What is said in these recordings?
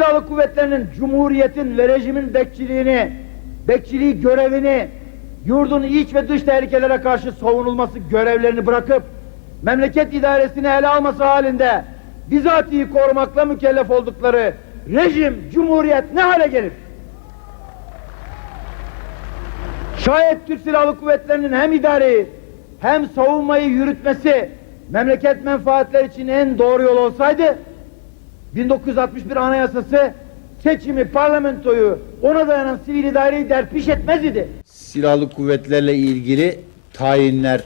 Silahlı Kuvvetleri'nin, Cumhuriyet'in ve rejimin bekçiliğini, bekçiliği görevini, yurdun iç ve dış tehlikelere karşı savunulması görevlerini bırakıp, memleket idaresini ele alması halinde bizatihi korumakla mükellef oldukları rejim, cumhuriyet ne hale gelir? Şayet Türk Silahlı Kuvvetleri'nin hem idareyi hem savunmayı yürütmesi memleket menfaatleri için en doğru yol olsaydı 1961 Anayasası seçimi, parlamentoyu, ona dayanan sivil idareyi derpiş etmez idi. silahlı kuvvetlerle ilgili tayinler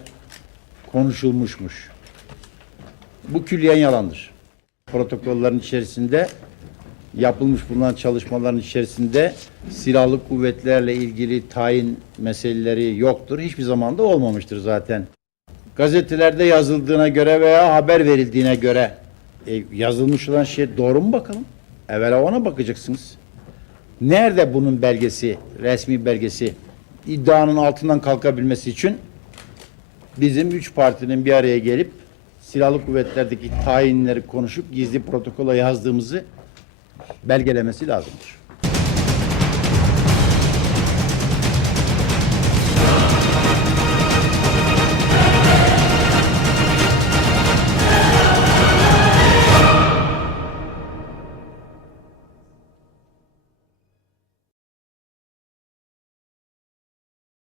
konuşulmuşmuş. Bu külliyen yalandır. Protokollerin içerisinde yapılmış bulunan çalışmaların içerisinde silahlı kuvvetlerle ilgili tayin meseleleri yoktur. Hiçbir zaman da olmamıştır zaten. Gazetelerde yazıldığına göre veya haber verildiğine göre e, yazılmış olan şey doğru mu bakalım? Evvela ona bakacaksınız. Nerede bunun belgesi, resmi belgesi? iddianın altından kalkabilmesi için bizim üç partinin bir araya gelip silahlı kuvvetlerdeki tayinleri konuşup gizli protokola yazdığımızı belgelemesi lazımdır.